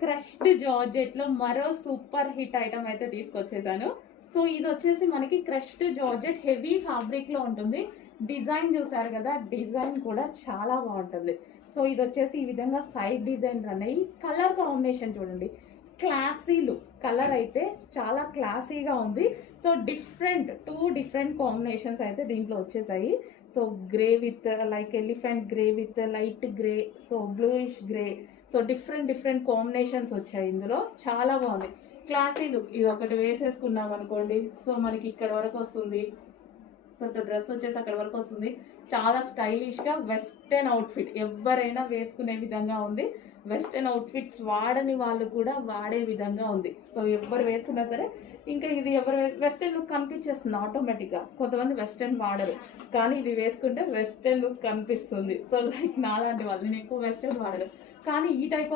Crushed georgette లో మరో super hit item అయితే తీసుకొచ్చేసాను. సో ఇది వచ్చేసి మనకి క్రష్డ్ జార్జెట్ హెవీ ఫ్యాబ్రిక్ లో ఉంటుంది. డిజైన్ చూసారు కదా, డిజైన్ కూడా చాలా బాగుంటుంది. సో ఇది వచ్చేసి ఈ విధంగా సైడ్ డిజైన్ రన్ అయ్యి కలర్ కాంబినేషన్ చూడండి, క్లాసీ లుక్. కలర్ అయితే చాలా క్లాసీగా ఉంది. సో టూ డిఫరెంట్ కాంబినేషన్స్ అయితే దీంట్లో వచ్చేసాయి. So grey with like elephant grey with light grey, so bluish grey, so different combinations వచ్చాయి ఇందులో. చాలా బాగుంది, క్లాసీ లుక్. ఇది ఒకటి వేసేసుకున్నాం అనుకోండి, సో మనకి ఇక్కడ వరకు వస్తుంది. సో డ్రెస్ వచ్చేసి అక్కడ వరకు వస్తుంది. చాలా స్టైలిష్గా వెస్టర్న్ అవుట్ఫిట్ ఎవరైనా వేసుకునే విధంగా ఉంది. వెస్టర్న్ అవుట్ఫిట్స్ వాడని వాళ్ళు కూడా వాడే విధంగా ఉంది. సో ఎవరు వేసుకున్నా సరే ఇంకా ఇది ఎవరు వెస్టర్న్ లుక్ కనిపించేస్తుంది ఆటోమేటిక్గా. కొంతమంది వెస్టర్న్ వాడరు, కానీ ఇది వేసుకుంటే వెస్టర్న్ లుక్ కనిపిస్తుంది. సో లైక్ నాలాంటి వాళ్ళు, నేను ఎక్కువ వెస్టర్న్ వాడరు, కానీ ఈ టైప్